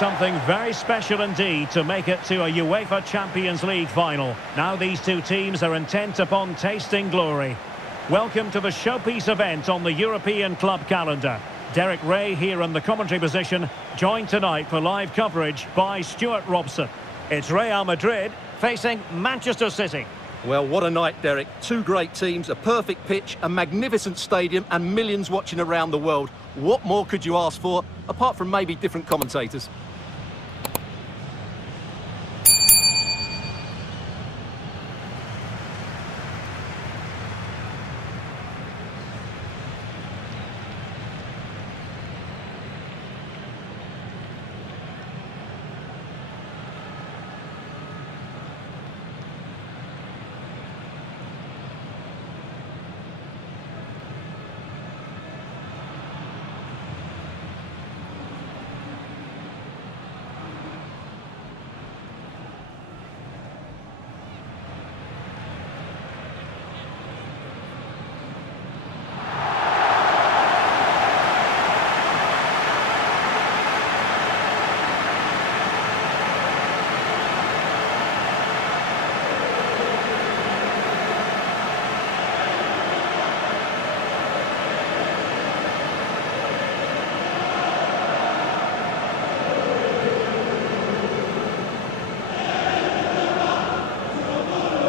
something very special indeed to make it to a UEFA Champions League final. Now these two teams are intent upon tasting glory. Welcome to the showpiece event on the European club calendar. Derek Ray here in the commentary position, joined tonight for live coverage by Stuart Robson. It's Real Madrid facing Manchester City. Well, what a night, Derek. Two great teams, a perfect pitch, a magnificent stadium and millions watching around the world. What more could you ask for, apart from maybe different commentators?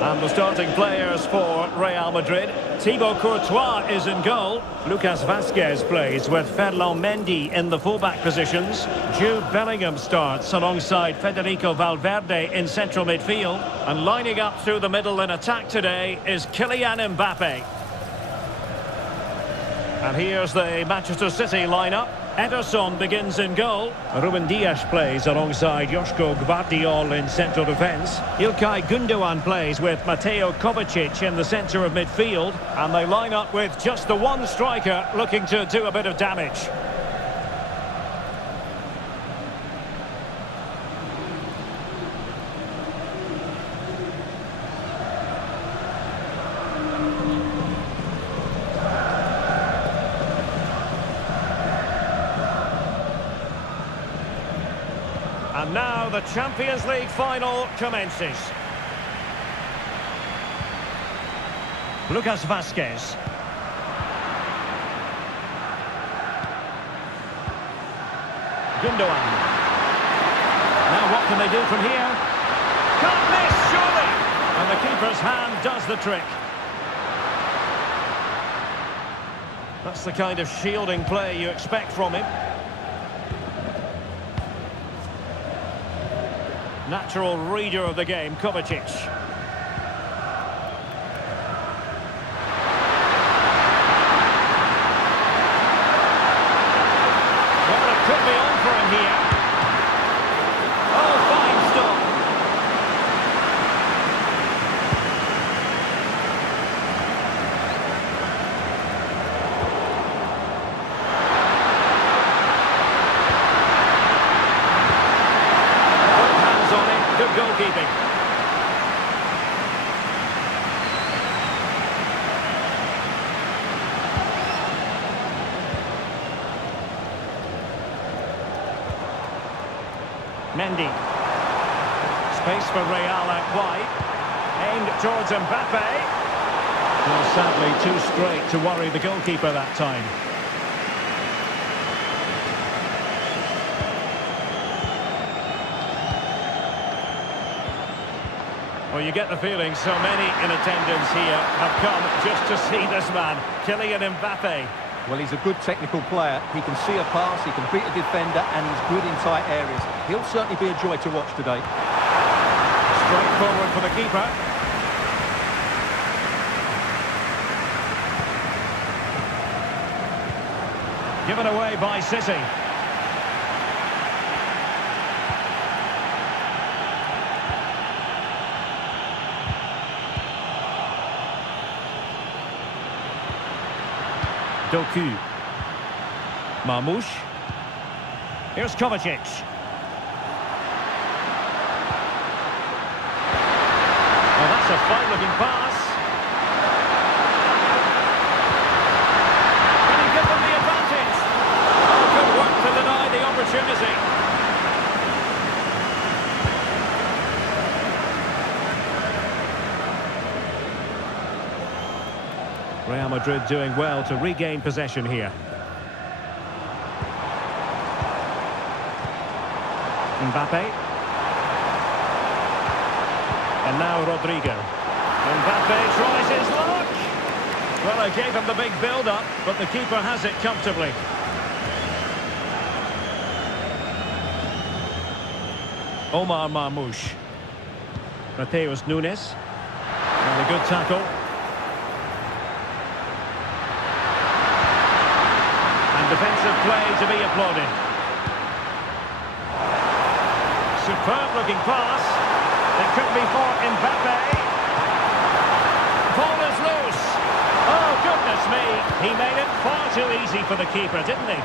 And the starting players for Real Madrid. Thibaut Courtois is in goal. Lucas Vazquez plays with Ferland Mendy in the fullback positions. Jude Bellingham starts alongside Federico Valverde in central midfield. And lining up through the middle in attack today is Kylian Mbappe. And here's the Manchester City lineup. Ederson begins in goal. Ruben Dias plays alongside Joško Gvardiol in central defence. Ilkay Gundogan plays with Mateo Kovacic in the centre of midfield. And they line up with just the one striker looking to do a bit of damage. And now the Champions League final commences. Lucas Vazquez. Gundogan. Now what can they do from here? Can't miss, surely! And the keeper's hand does the trick. That's the kind of shielding play you expect from him. Natural reader of the game, Kovacic. Well, it could be on for him here. Oh, fine stop. Good goalkeeping. Mendy. Space for Real out wide. Aimed towards Mbappe. Well, sadly, too straight to worry the goalkeeper that time. Well, you get the feeling so many in attendance here have come just to see this man, Kylian Mbappe. Well, he's a good technical player. He can see a pass, he can beat a defender, and he's good in tight areas. He'll certainly be a joy to watch today. Straight forward for the keeper. Given away by City. Doku. Marmoush. Here's Kovacic. Oh, that's a fine-looking pass. Can he give them the advantage? Oh, good work to deny the opportunity. Real Madrid doing well to regain possession here. Mbappe. And now Rodrigo. Mbappe tries his luck. Well, I gave him the big build-up, but the keeper has it comfortably. Omar Marmoush. Mateus Nunes. And a good tackle. And defensive play to be applauded. Superb looking pass. It could be for Mbappe. Ball is loose. Oh, goodness me. He made it far too easy for the keeper, didn't he?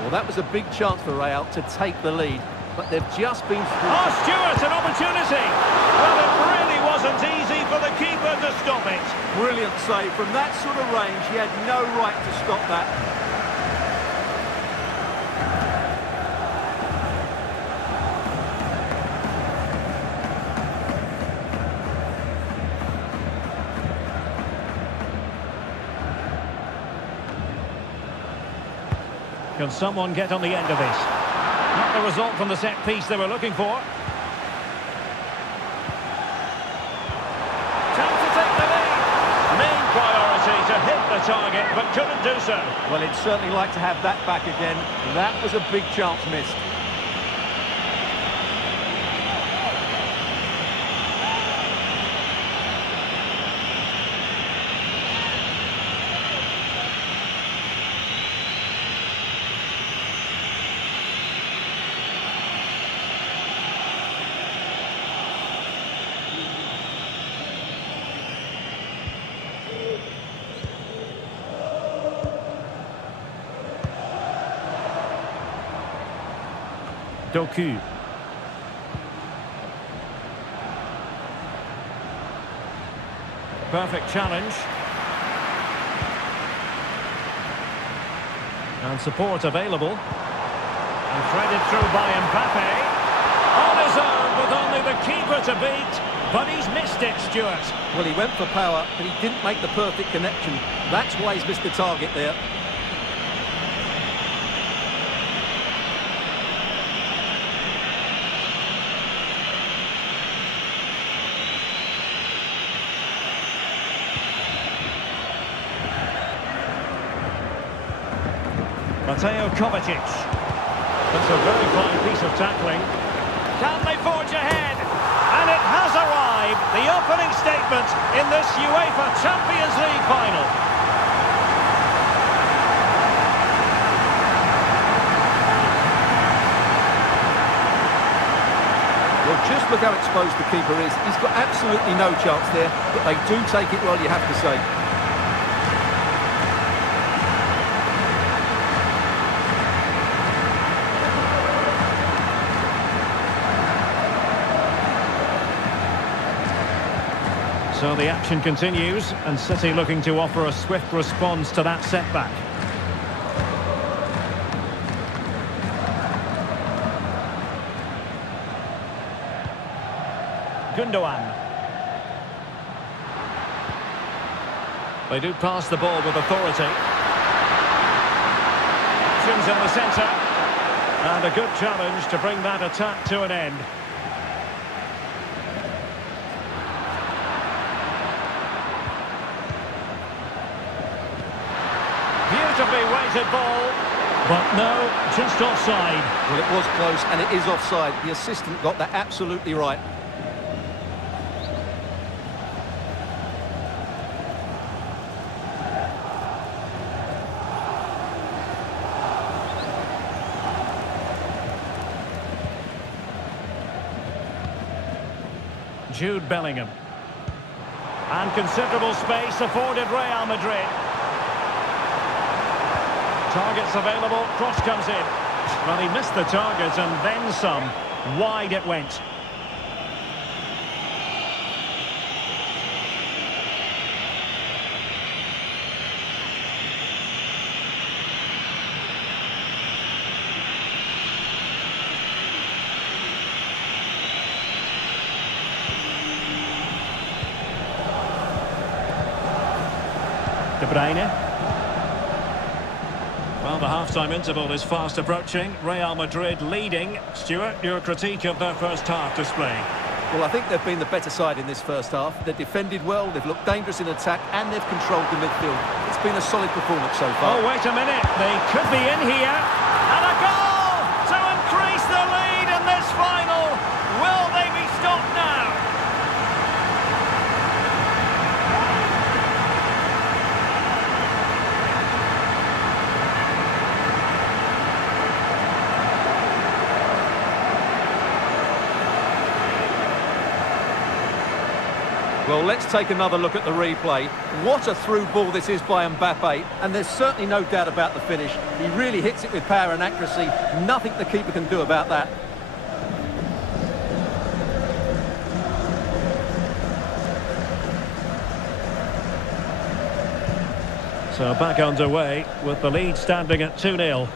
Well, that was a big chance for Real to take the lead, but they've just been through. Oh, Stewart, an opportunity. Well, it really wasn't easy for the keeper to stop it. Brilliant save. From that sort of range, he had no right to stop that. Can someone get on the end of this? Not the result from the set piece they were looking for. Time to take the lead. Main priority to hit the target, but couldn't do so. Well, he'd certainly like to have that back again. That was a big chance missed. Doku. Perfect challenge. And support available. And threaded through by Mbappe. On his own with only the keeper to beat. But he's missed it, Stewart. Well, he went for power, but he didn't make the perfect connection. That's why he's missed the target there. Mateo Kovacic. That's a very fine piece of tackling. Can they forge ahead? And it has arrived, the opening statement in this UEFA Champions League final. Well, just look how exposed the keeper is. He's got absolutely no chance there, but they do take it well, you have to say. So the action continues, and City looking to offer a swift response to that setback. Gundogan. They do pass the ball with authority. Options in the centre. And a good challenge to bring that attack to an end. Beautifully weighted ball, but no, just offside. Well, it was close, and it is offside. The assistant got that absolutely right. Jude Bellingham. And considerable space afforded Real Madrid. Targets available, cross comes in. Well, he missed the target and then some. Wide it went. De Bruyne. Well, the half-time interval is fast approaching. Real Madrid leading. Stuart, your critique of their first half display. Well, I think they've been the better side in this first half. They've defended well, they've looked dangerous in attack, and they've controlled the midfield. It's been a solid performance so far. Oh, wait a minute. They could be in here. And a goal to increase the lead in this final. Will they be stopped now? Well, let's take another look at the replay. What a through ball this is by Mbappe, and there's certainly no doubt about the finish. He really hits it with power and accuracy. Nothing the keeper can do about that. So back underway with the lead standing at 2-0.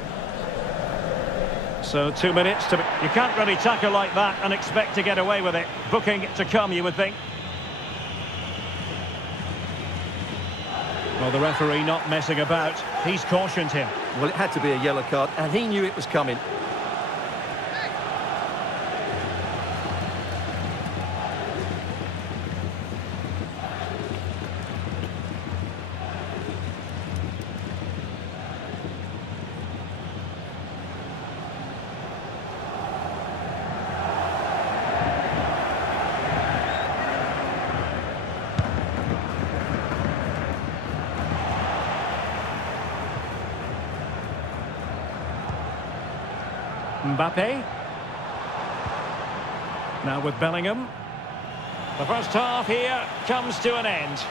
So 2 minutes to... You can't really tackle like that and expect to get away with it. Booking to come, you would think. Well, the referee not messing about. He's cautioned him. Well, it had to be a yellow card, and he knew it was coming. Mbappe. Now with Bellingham. The first half here comes to an end.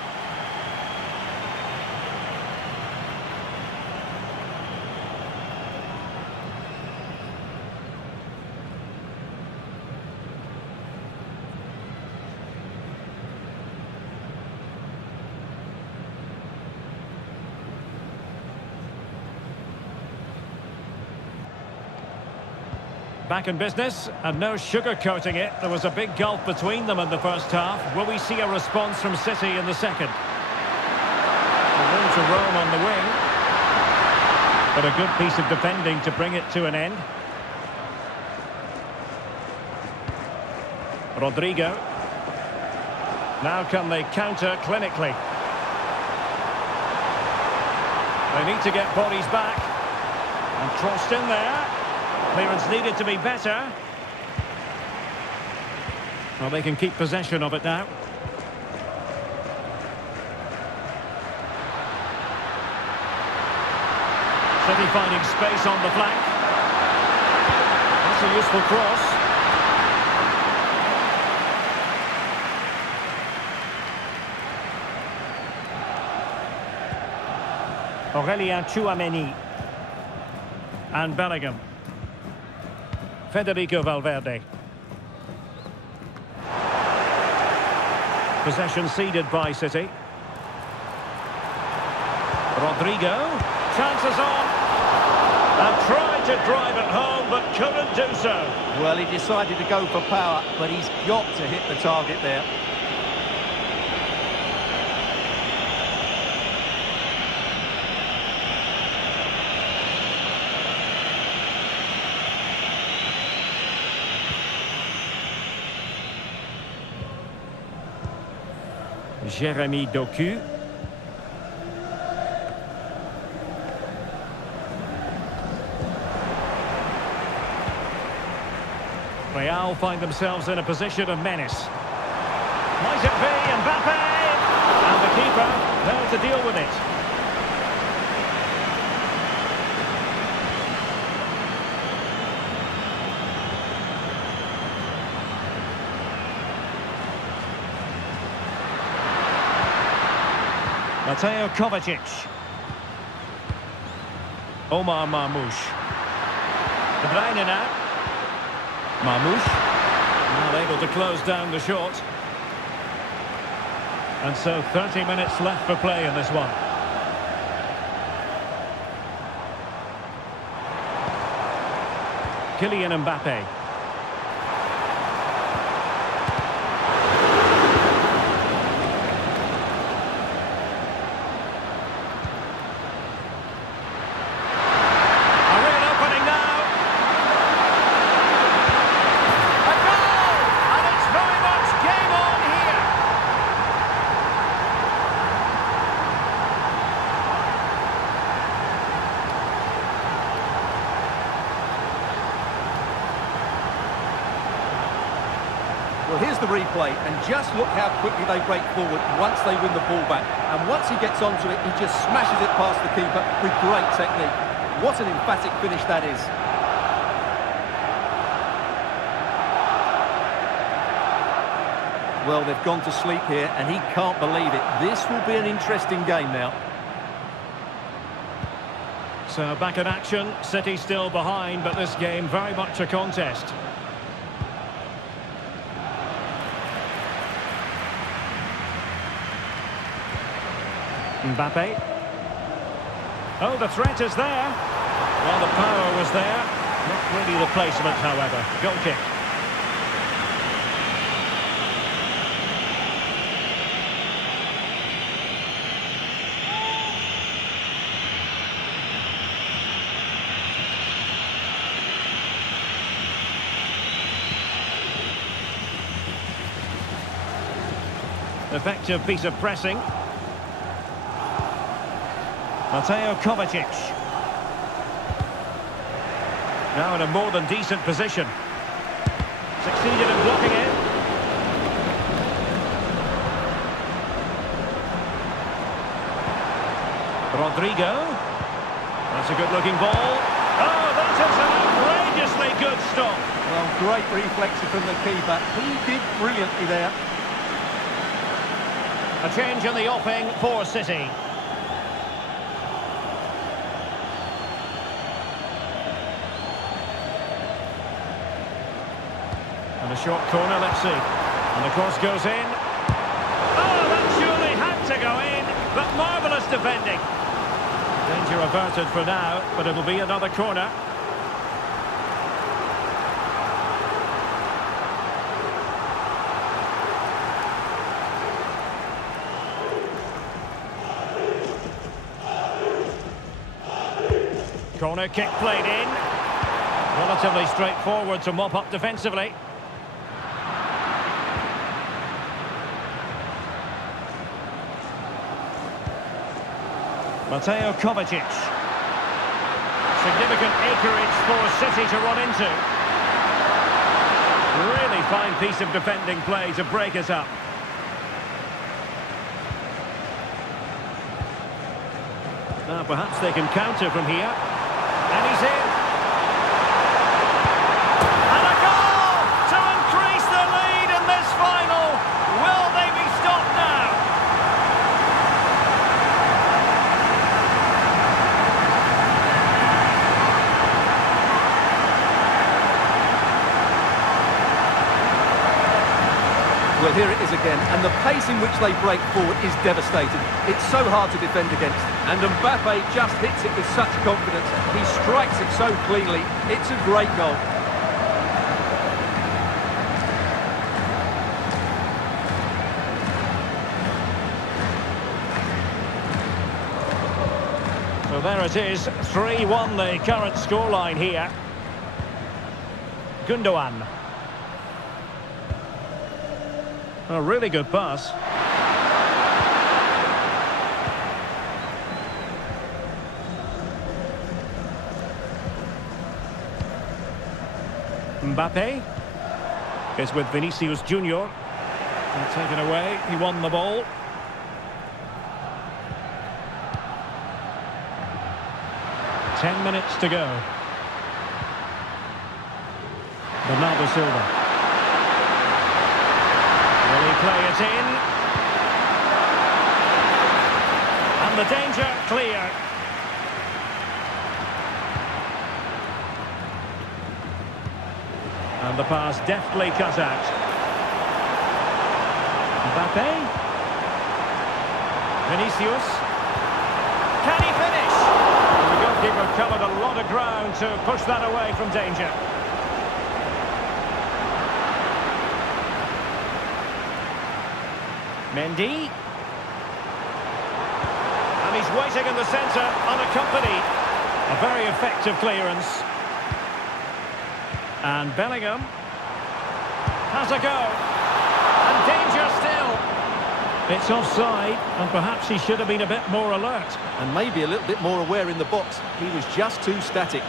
Back in business, and no sugar-coating it. There was a big gulf between them in the first half. Will we see a response from City in the second? Room to roam on the wing. But a good piece of defending to bring it to an end. Rodrigo. Now can they counter clinically? They need to get bodies back. And crossed in there. Clearance needed to be better. Well, they can keep possession of it now. City finding space on the flank. That's a useful cross. Aurélien Tchouaméni. And Bellingham. Federico Valverde. Possession ceded by City. Rodrigo. Chances on. And tried to drive it home, but couldn't do so. Well, he decided to go for power, but he's got to hit the target there. Jérémy Doku. Real find themselves in a position of menace. Might it be Mbappe? And the keeper there to deal with it. Mateo Kovacic. Omar Marmoush. De Bruyne now. Marmoush. Not able to close down the shot. And so 30 minutes left for play in this one. Kylian Mbappe. Well, here's the replay, and just look how quickly they break forward once they win the ball back. And once he gets onto it, he just smashes it past the keeper with great technique. What an emphatic finish that is. Well, they've gone to sleep here, and he can't believe it. This will be an interesting game now. So back in action, City still behind, but this game very much a contest. Mbappe. Oh, the threat is there. Well, the power was there. Not really the placement, however. Goal kick. Effective piece of pressing. Mateo Kovacic. Now in a more than decent position. Succeeded in blocking it. Rodrigo. That's a good-looking ball. Oh, that is an outrageously good stop. Well, great reflexes from the keeper. He did brilliantly there. A change in the offing for City. And a short corner, let's see. And the cross goes in. Oh, that surely had to go in, but marvellous defending. Danger averted for now, but it'll be another corner. Corner kick played in. Relatively straightforward to mop up defensively. Mateo Kovacic. Significant acreage for City to run into. Really fine piece of defending play to break us up. Now perhaps they can counter from here. And he's in. And a goal to increase the lead in this final. Will they be stopped now? Well, here it is again, and the pace in which they break forward is devastating. It's so hard to defend against. And Mbappe just hits it with such confidence. He strikes it so cleanly. It's a great goal. So there it is, 3-1 the current scoreline here. Gundogan. A really good pass. Mbappe is with Vinicius Junior. And taken away, he won the ball. Ten minutes to go. Bernardo Silva. Will he play it in? And the danger clear. And the pass deftly cut out. Mbappe. Vinicius. Can he finish? And the goalkeeper covered a lot of ground to push that away from danger. Mendy. And he's waiting in the centre, unaccompanied. A very effective clearance. And Bellingham has a go. And danger still. It's offside, and perhaps he should have been a bit more alert. And maybe a little bit more aware in the box. He was just too static.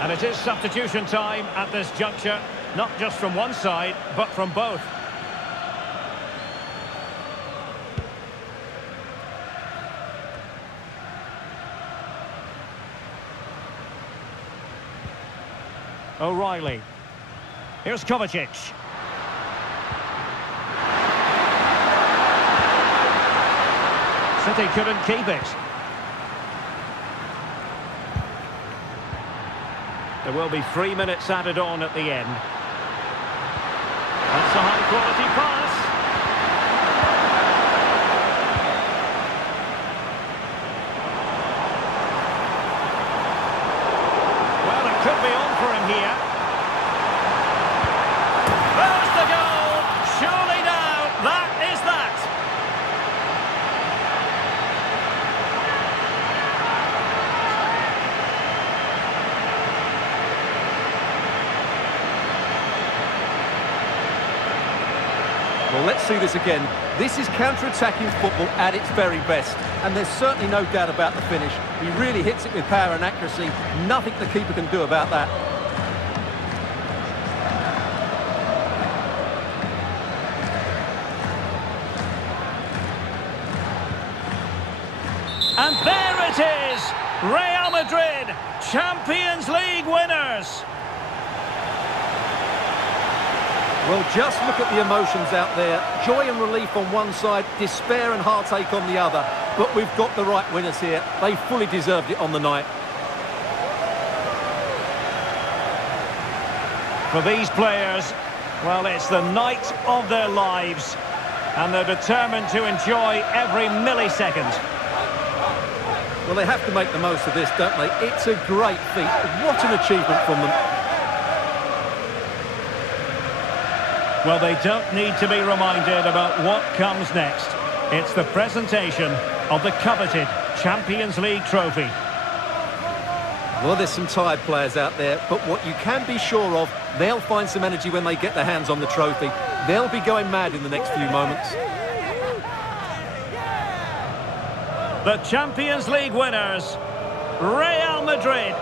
And it is substitution time at this juncture. Not just from one side, but from both. O'Reilly. Here's Kovacic. City couldn't keep it. There will be 3 minutes added on at the end. That's a high-quality pass. Well, it could be on for him here. There's the goal! Surely now, that is that! Well, let's see this again. This is counter-attacking football at its very best. And there's certainly no doubt about the finish. He really hits it with power and accuracy. Nothing the keeper can do about that. And there it is! Real Madrid, Champions League winners! Well, just look at the emotions out there. Joy and relief on one side, despair and heartache on the other. But we've got the right winners here. They fully deserved it on the night. For these players, well, it's the night of their lives. And they're determined to enjoy every millisecond. Well, they have to make the most of this, don't they? It's a great feat. What an achievement from them. Well, they don't need to be reminded about what comes next. It's the presentation of the coveted Champions League trophy. Well, there's some tired players out there, but what you can be sure of, they'll find some energy when they get their hands on the trophy. They'll be going mad in the next few moments. The Champions League winners, Real Madrid.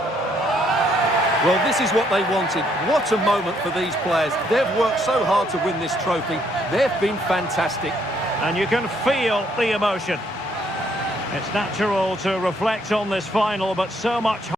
Well, this is what they wanted. What a moment for these players. They've worked so hard to win this trophy. They've been fantastic. And you can feel the emotion. It's natural to reflect on this final, but so much